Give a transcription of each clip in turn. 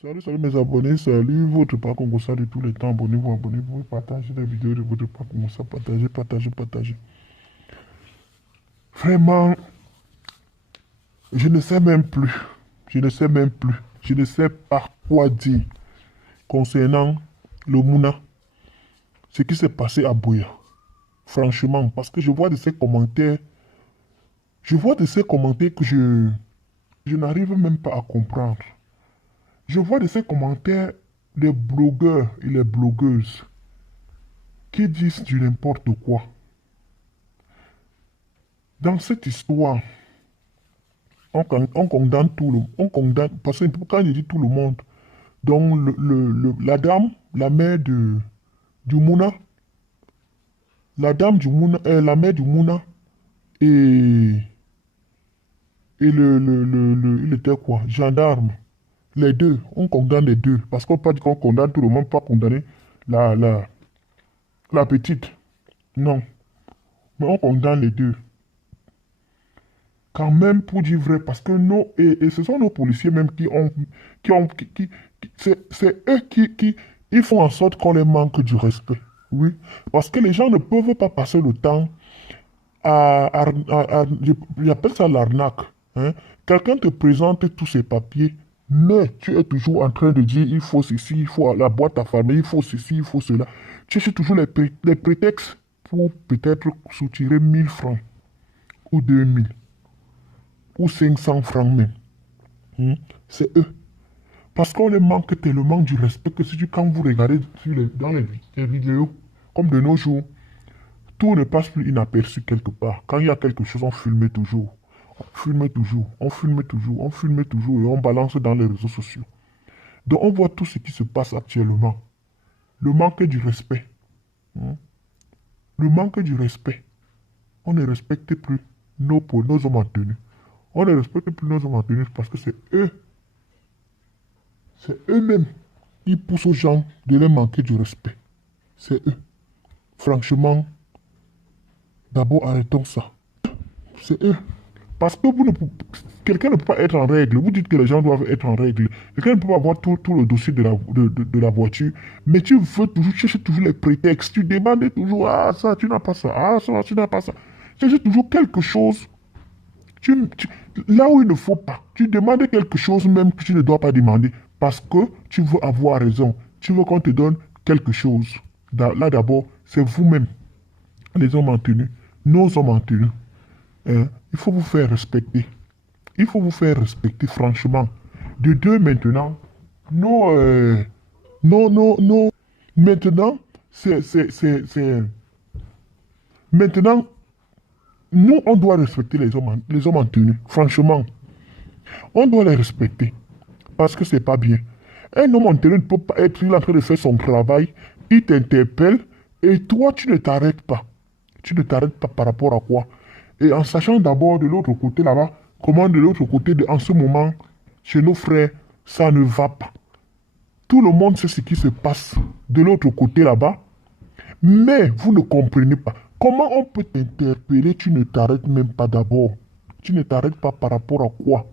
Salut, salut mes abonnés, salut votre pas Congo ça de tous les temps. Abonnez-vous, partagez les vidéos de votre pas Congo ça, partagez. Vraiment, je ne sais même plus, je ne sais pas quoi dire concernant le Mouna, ce qui s'est passé à Boya. Franchement, parce que je vois de ces commentaires que je n'arrive même pas à comprendre. Je vois de ces commentaires les blogueurs et les blogueuses qui disent du n'importe quoi. Dans cette histoire, on condamne on condamne, parce que quand je dis tout le monde, donc la dame, la mère du Mouna, la dame du Mouna, la mère du Mouna et, il était quoi, gendarme, les deux, on condamne les deux, parce qu'on pas dit qu'on condamne tout le monde, pas condamner la, la, la petite, non, mais on condamne les deux. Quand même, pour dire vrai, parce que et ce sont nos policiers même c'est eux ils font en sorte qu'on les manque du respect. Oui, parce que les gens ne peuvent pas passer le temps j'appelle ça l'arnaque. Hein. Quelqu'un te présente tous ses papiers, mais tu es toujours en train de dire il faut ceci, il faut la boîte à famille, il faut ceci, il faut cela. Tu cherches toujours les prétextes pour peut-être soutirer 1000 francs ou 2000 ou 500 francs même. C'est eux. Parce qu'on les manque tellement du respect que quand vous regardez dans les vidéos, comme de nos jours, tout ne passe plus inaperçu quelque part. Quand il y a quelque chose, on filme toujours. On filme toujours et on balance dans les réseaux sociaux. Donc on voit tout ce qui se passe actuellement. Le manque du respect. Hein. Le manque du respect. On ne respecte plus nos hommes en tenue. On ne respecte plus nos hommes en tenue parce que c'est eux-mêmes qui poussent aux gens de leur manquer du respect. C'est eux. Franchement, d'abord arrêtons ça. C'est eux. Parce que quelqu'un ne peut pas être en règle. Vous dites que les gens doivent être en règle. Quelqu'un ne peut pas avoir tout le dossier de la voiture. Mais tu cherches toujours les prétextes. Tu demandes toujours, ah ça, tu n'as pas ça. Ah ça, tu n'as pas ça. Tu cherches toujours quelque chose. Là où il ne faut pas. Tu demandes quelque chose même que tu ne dois pas demander. Parce que tu veux avoir raison. Tu veux qu'on te donne quelque chose. Là d'abord, c'est vous-même, les hommes en tenue, nos hommes en tenue. Hein, il faut vous faire respecter. Il faut vous faire respecter, franchement. De deux, maintenant, nos, maintenant, maintenant, nous, on doit respecter les hommes en tenue. Franchement, on doit les respecter. Parce que c'est pas bien. Un homme en tenue ne peut pas être en train de faire son travail, il t'interpelle, et toi, tu ne t'arrêtes pas. Tu ne t'arrêtes pas par rapport à quoi? Et en sachant d'abord de l'autre côté là-bas, comment de l'autre côté, en ce moment, chez nos frères, ça ne va pas. Tout le monde sait ce qui se passe de l'autre côté là-bas, mais vous ne comprenez pas. Comment on peut t'interpeller, tu ne t'arrêtes même pas d'abord. Tu ne t'arrêtes pas par rapport à quoi,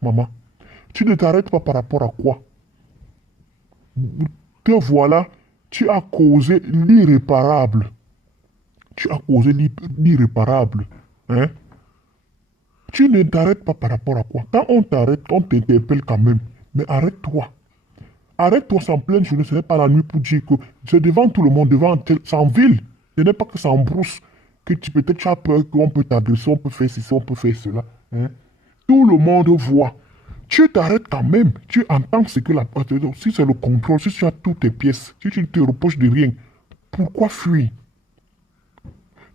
maman? Tu ne t'arrêtes pas par rapport à quoi? Te voilà, tu as causé l'irréparable. Tu as causé l'irréparable. Hein? Tu ne t'arrêtes pas par rapport à quoi? Quand on t'arrête, on t'interpelle quand même. Mais arrête-toi. Arrête-toi sans pleine journée. Ce n'est pas la nuit pour dire que c'est devant tout le monde, c'est en ville. Ce n'est pas que c'est en brousse. Que peut-être tu as peur qu'on peut t'agresser, on peut faire ceci, on peut faire cela. Hein? Tout le monde voit. Tu t'arrêtes quand même. Tu entends ce que la... Si c'est le contrôle, si tu as toutes tes pièces, si tu ne te reproches de rien, pourquoi fuir?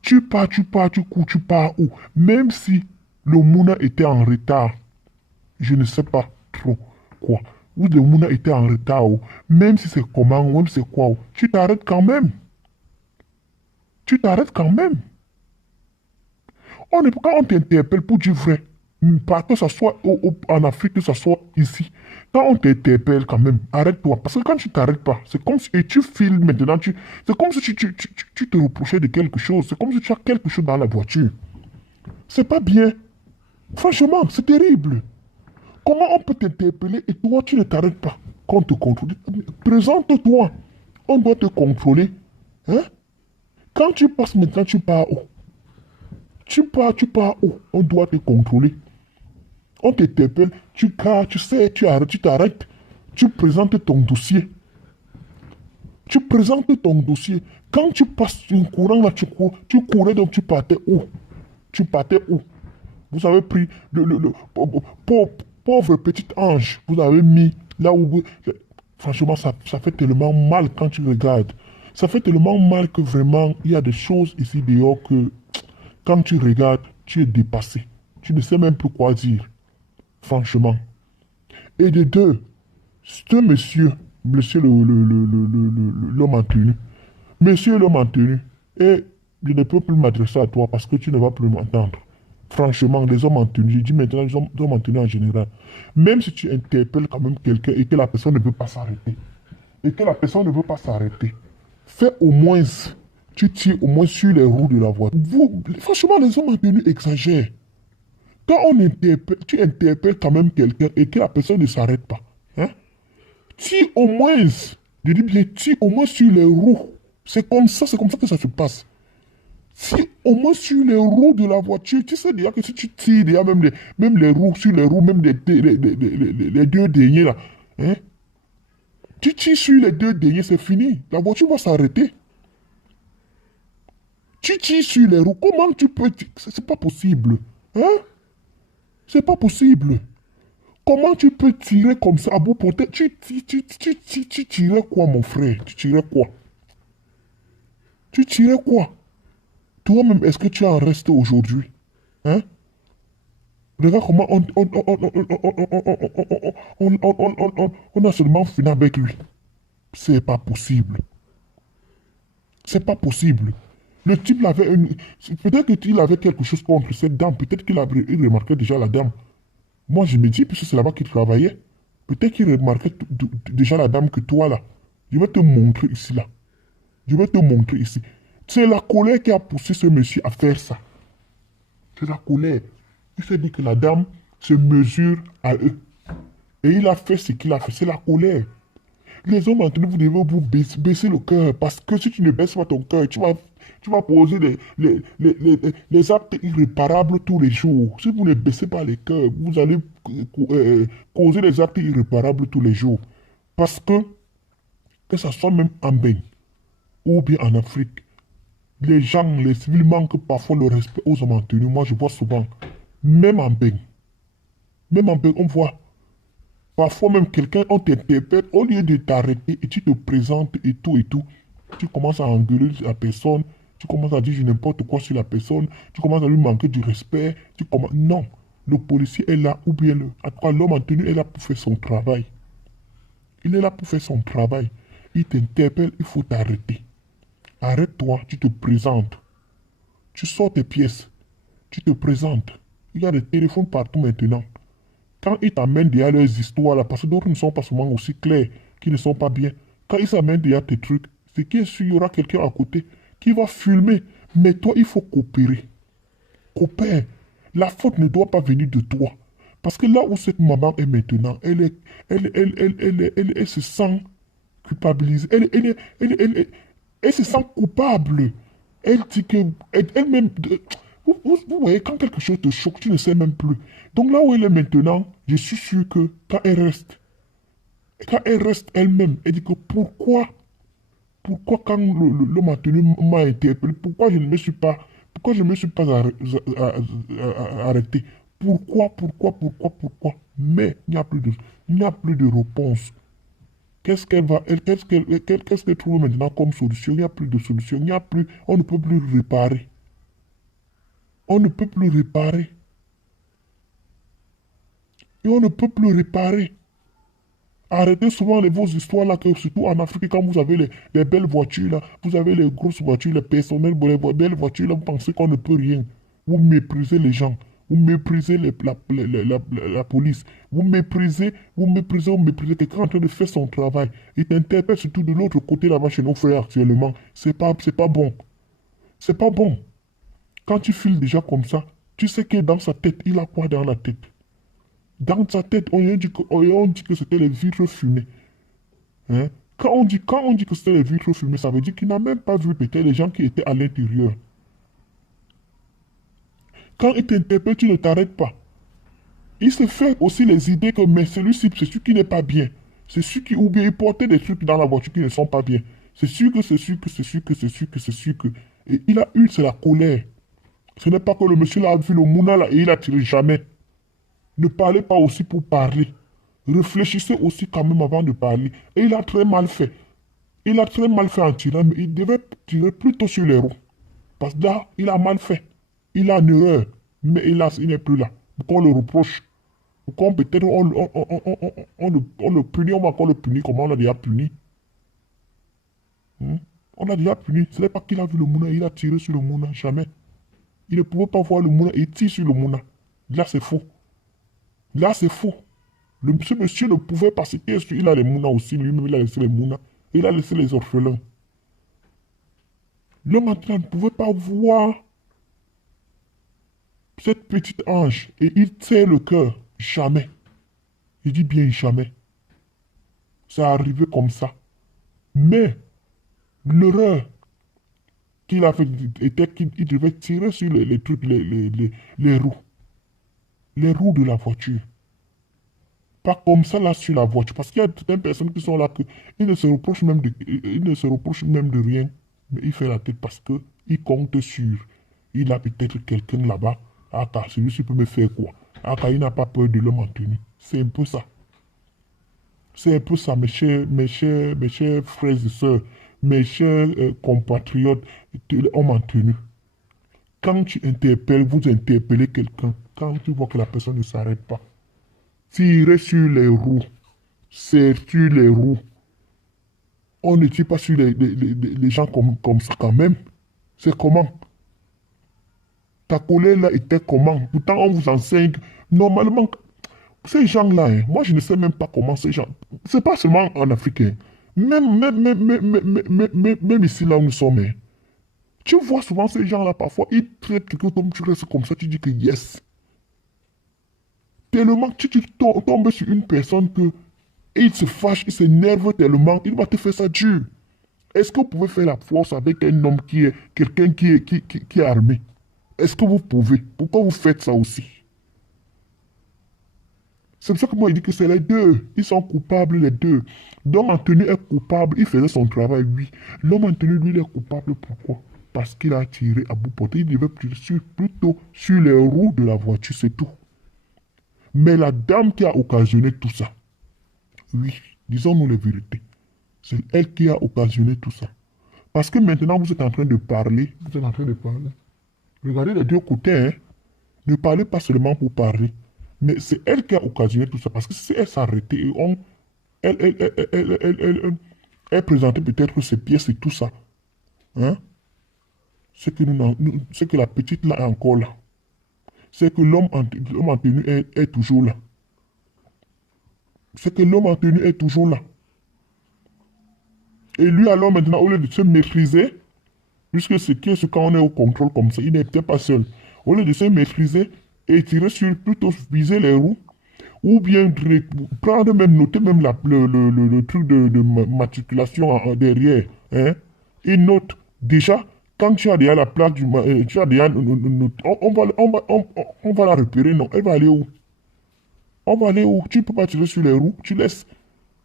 Tu pars, tu cours, tu pars où? Même si le Mouna était en retard, je ne sais pas trop quoi. Ou le Mouna était en retard, même si c'est comment, même si c'est quoi, tu t'arrêtes quand même. Tu t'arrêtes quand même. Quand on t'interpelle pour dire vrai, pas que ce soit en Afrique, que ce soit ici, quand on t'interpelle quand même, arrête-toi. Parce que quand tu t'arrêtes pas, c'est comme si, et tu filmes maintenant, c'est comme si tu te reprochais de quelque chose, c'est comme si tu as quelque chose dans la voiture. C'est pas bien. Franchement, c'est terrible. Comment on peut t'interpeller et toi, tu ne t'arrêtes pas? qu'on te contrôle. Présente-toi. On doit te contrôler. Hein? Quand tu passes maintenant, tu pars où? Tu pars où? On doit te contrôler. On t'interpelle, tu carres, tu sais, tu arrêtes, tu t'arrêtes. Tu présentes ton dossier. Tu présentes ton dossier. Quand tu passes un courant là, tu courais, donc tu partais où? Tu partais où? Vous avez pris pauvre petit ange, vous avez mis là où vous... Franchement, ça fait tellement mal quand tu regardes. Ça fait tellement mal que vraiment, il y a des choses ici dehors que quand tu regardes, tu es dépassé. Tu ne sais même plus quoi dire. Franchement. Et de deux, ce monsieur l'homme en tenue, monsieur l'homme en tenue, et je ne peux plus m'adresser à toi parce que tu ne vas plus m'entendre. Franchement, les hommes en tenue, je dis maintenant les hommes en tenue en général, même si tu interpelles quand même quelqu'un et que la personne ne veut pas s'arrêter, fais au moins, tu tires au moins sur les roues de la voiture. Franchement, les hommes en tenue exagèrent. Quand tu interpelles quand même quelqu'un et que la personne ne s'arrête pas, hein, tire au moins, je dis bien, tire au moins sur les roues. C'est comme ça que ça se passe. Si au moins sur les roues de la voiture, tu sais déjà que si tu tires déjà même les roues, sur les roues, même les deux derniers là, hein, tu tires sur les deux derniers, c'est fini. La voiture va s'arrêter. Tu tires sur les roues, comment tu peux... C'est pas possible. Hein? C'est pas possible. Comment tu peux tirer comme ça à bout porté? Tu tirais quoi, mon frère? Tu tirais quoi? Tu tirais quoi? Toi-même, est-ce que tu en restes aujourd'hui? Hein? Regarde comment on a seulement fini avec lui. C'est pas possible. C'est pas possible. Le type avait une... Peut-être qu'il avait quelque chose contre cette dame. Peut-être qu'il avait remarqué déjà la dame. Moi, je me dis, puisque c'est là-bas qu'il travaillait, peut-être qu'il remarquait déjà la dame que toi, là. Je vais te montrer ici, là. Je vais te montrer ici. C'est la colère qui a poussé ce monsieur à faire ça. C'est la colère. Il s'est dit que la dame se mesure à eux. Et il a fait ce qu'il a fait. C'est la colère. Les hommes entre nous, vous devez vous baisser le cœur. Parce que si tu ne baisses pas ton cœur, tu vas poser les actes irréparables tous les jours. Si vous ne baissez pas les cœurs, vous allez causer des actes irréparables tous les jours. Parce que ça soit même en Bénin ou bien en Afrique, les gens, les civils manquent parfois le respect aux hommes en tenue. Moi, je vois souvent, même en Bénin, on voit parfois même quelqu'un, on t'interpelle, au lieu de t'arrêter et tu te présentes et tout, tu commences à engueuler la personne, tu commences à dire n'importe quoi sur la personne, tu commences à lui manquer du respect, Non, le policier est là, ou bien l'homme en tenue est là pour faire son travail. Il est là pour faire son travail. Il t'interpelle, il faut t'arrêter. Arrête-toi, tu te présentes. Tu sors tes pièces, tu te présentes. Il y a des téléphones partout maintenant. Quand ils t'amènent déjà leurs histoires là, parce que d'autres ne sont pas souvent aussi clairs, qui ne sont pas bien. Quand ils amènent déjà tes trucs, c'est qu'il y aura quelqu'un à côté qui va filmer. Mais toi, il faut coopérer. Coopère. La faute ne doit pas venir de toi. Parce que là où cette maman est maintenant, elle se sent culpabilisée. Elle se sent coupable. Elle dit que elle-même... Vous voyez, quand quelque chose te choque, tu ne sais même plus. Donc là où elle est maintenant, je suis sûr que quand elle reste elle-même, elle dit que pourquoi quand l'homme a tenu m'a interpellé, pourquoi je ne me suis pas arrêté? Pourquoi? Mais il n'y a plus de réponse. Qu'est-ce qu'elle trouve maintenant comme solution? Il n'y a plus de solution, on ne peut plus réparer. On ne peut plus réparer. Et on ne peut plus réparer. Arrêtez souvent vos histoires là, que surtout en Afrique, quand vous avez les belles voitures là, vous avez les grosses voitures, les personnels, les belles voitures là, vous pensez qu'on ne peut rien. Vous méprisez les gens. Vous méprisez la police. Vous méprisez quelqu'un en train de faire son travail. Il t'interpelle surtout de l'autre côté là-bas chez nos frères actuellement. C'est pas bon. C'est pas bon. Quand tu files déjà comme ça, tu sais que dans sa tête, il a quoi dans la tête? Dans sa tête, on dit que c'était les vitres fumées. Hein? Quand on dit que c'était les vitres fumées, ça veut dire qu'il n'a même pas vu peut-être les gens qui étaient à l'intérieur. Quand il t'interpelle, tu ne t'arrêtes pas. Il se fait aussi les idées que, mais celui-ci, c'est celui qui n'est pas bien. C'est celui qui, ou bien il portait des trucs dans la voiture qui ne sont pas bien. C'est sûr que c'est sûr que c'est sûr que c'est sûr que c'est sûr que. Et il a eu, c'est la colère. Ce n'est pas que le monsieur là a vu le mouna là et il a tiré jamais. Ne parlez pas aussi pour parler. Réfléchissez aussi quand même avant de parler. Et il a très mal fait. Il a très mal fait en tirant, mais il devait tirer plutôt sur les roues. Parce que là, il a mal fait. Il a une erreur. Mais hélas, il n'est plus là. Pourquoi on le reproche? Pourquoi peut-être on le punit, on va encore le punir comme on l'a déjà puni. Hmm? On l'a déjà puni. Ce n'est pas qu'il a vu le mouna, il a tiré sur le mouna, jamais. Il ne pouvait pas voir le mouna et il tire sur le mouna. Là, c'est faux. Là, c'est faux. Ce monsieur ne pouvait pas se dire, il a les mounas aussi, lui-même, il a laissé les mounas. Il a laissé les orphelins. L'homme entrant ne pouvait pas voir cette petite ange et il tient le cœur. Jamais. Il dit bien jamais. Ça arrivé comme ça. Mais l'erreur qu'il a fait était qu'il devait tirer sur les trucs, les roues. Les roues de la voiture. Pas comme ça là sur la voiture. Parce qu'il y a certaines personnes qui sont là que ils ne se reprochent même de rien. Mais il fait la tête parce que il compte sur. Il a peut-être quelqu'un là-bas. Ah, car celui-ci peut me faire quoi? Ah, car il n'a pas peur de l'homme en tenue. C'est un peu ça. C'est un peu ça, mes chers frères et sœurs, mes chers compatriotes, hommes en tenue. Quand tu interpelles, vous interpellez quelqu'un, quand tu vois que la personne ne s'arrête pas, tirez sur les roues. C'est sur les roues. On ne tire pas sur les gens comme ça quand même. C'est comment? Ta colère là était comment? Pourtant, on vous enseigne. Normalement, ces gens-là, hein, moi je ne sais même pas comment ces gens. C'est pas seulement en Afrique. Hein. Même ici là où nous sommes. Hein. Tu vois souvent ces gens-là, parfois, ils traitent quelqu'un comme tu restes comme ça, tu dis que yes. Tellement que tu tombes sur une personne que et il se fâche, il s'énerve tellement, il va te faire ça dur. Est-ce que vous pouvez faire la force avec un homme qui est quelqu'un qui est armé? Est-ce que vous pouvez? Pourquoi vous faites ça aussi? C'est pour ça que moi, il dit que c'est les deux. Ils sont coupables, les deux. L'homme en tenue est coupable. Il faisait son travail, oui. L'homme en tenue, lui, il est coupable. Pourquoi? Parce qu'il a tiré à bout porté. Il devait plutôt sur les roues de la voiture, c'est tout. Mais la dame qui a occasionné tout ça, oui, disons-nous les vérités. C'est elle qui a occasionné tout ça. Parce que maintenant, vous êtes en train de parler. Vous êtes en train de parler. Regardez les deux côtés, hein. Ne parlez pas seulement pour parler. Mais c'est elle qui a occasionné tout ça. Parce que si elle s'arrêtait et elle présentait peut-être ses pièces et tout ça, hein, c'est que, c'est que la petite là est encore là. C'est que l'homme en tenue est toujours là. C'est que l'homme en tenue est toujours là. Et lui alors maintenant, au lieu de se maîtriser, puisque ce quand on est au contrôle comme ça, il n'était pas seul. Au lieu de se maîtriser et tirer sur, plutôt viser les roues, ou bien prendre même, noter même le truc de matriculation derrière. Hein? Il note déjà, quand tu as déjà la plaque tu as déjà, on va la repérer, non, elle va aller où? On va aller où? Tu ne peux pas tirer sur les roues, tu laisses.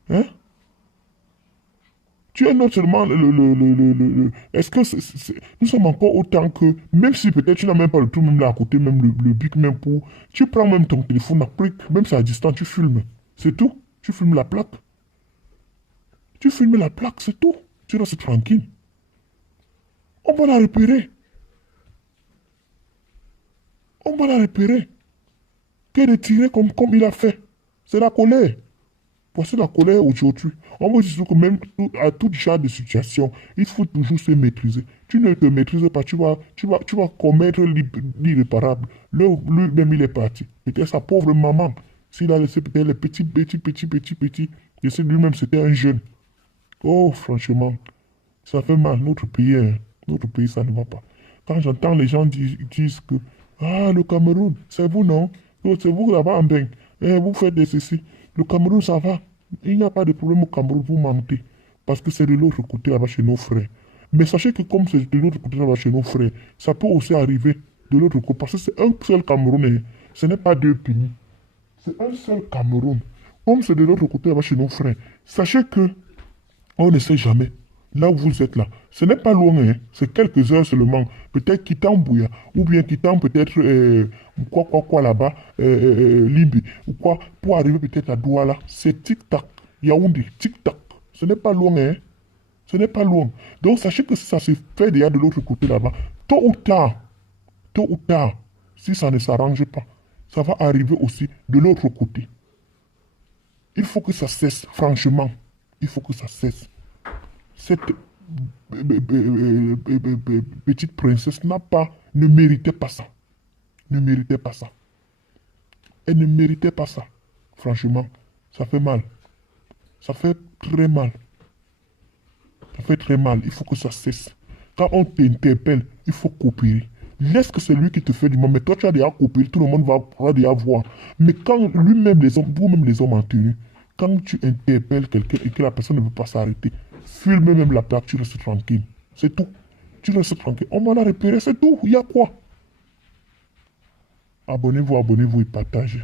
Hein? Tu es non seulement est-ce que nous sommes encore autant que, même si peut-être tu n'as même pas le tout, même là à côté, même le bic, même pour, tu prends même ton téléphone, après, même si à distance, tu filmes. C'est tout. Tu filmes la plaque. Tu filmes la plaque, c'est tout. Tu restes tranquille. On va la repérer. On va la repérer. Que de tirer comme il a fait. C'est la colère. Voici la colère aujourd'hui. On me dit que même à tout genre de situation, il faut toujours se maîtriser. Tu ne te maîtrises pas, tu vas commettre l'irréparable. Lui-même, il est parti. Peut-être sa pauvre maman, s'il a laissé peut-être les petits, et c'est lui-même, c'était un jeune. Oh, franchement, ça fait mal. Notre pays, ça ne va pas. Quand j'entends les gens disent que, ah, le Cameroun, c'est vous, non? Oh, c'est vous là-bas en bain. Eh, vous faites des ceci. Le Cameroun, ça va. Il n'y a pas de problème au Cameroun, vous mentez. Parce que c'est de l'autre côté là-bas chez nos frères. Mais sachez que comme c'est de l'autre côté là-bas chez nos frères, ça peut aussi arriver de l'autre côté. Parce que c'est un seul Camerounais. Ce n'est pas deux pays. C'est un seul Cameroun. Comme c'est de l'autre côté là-bas chez nos frères, sachez que on ne sait jamais. Là où vous êtes là, ce n'est pas loin, hein. C'est quelques heures seulement. Peut-être Kitambouya, ou bien quittant peut-être quoi là-bas, Limbi, ou quoi, pour arriver peut-être à Douala. C'est tic-tac. Yaoundé, tic-tac. Ce n'est pas loin, hein. Ce n'est pas loin. Donc sachez que si ça se fait déjà de l'autre côté là-bas, tôt ou tard, si ça ne s'arrange pas, ça va arriver aussi de l'autre côté. Il faut que ça cesse, franchement. Il faut que ça cesse. Cette petite princesse ne méritait pas ça. Ne méritait pas ça. Elle ne méritait pas ça. Franchement, ça fait mal. Ça fait très mal. Ça fait très mal. Il faut que ça cesse. Quand on t'interpelle, il faut coopérer. Laisse que c'est lui qui te fait du mal. Mais toi, tu as déjà coopéré. Tout le monde va déjà voir. Mais quand lui-même, les hommes, vous-même les hommes en tenue, quand tu interpelles quelqu'un et que la personne ne veut pas s'arrêter, filme même la plaque, tu restes tranquille. C'est tout. Tu restes tranquille. On va la repérer, c'est tout. Il y a quoi? Abonnez-vous et partagez.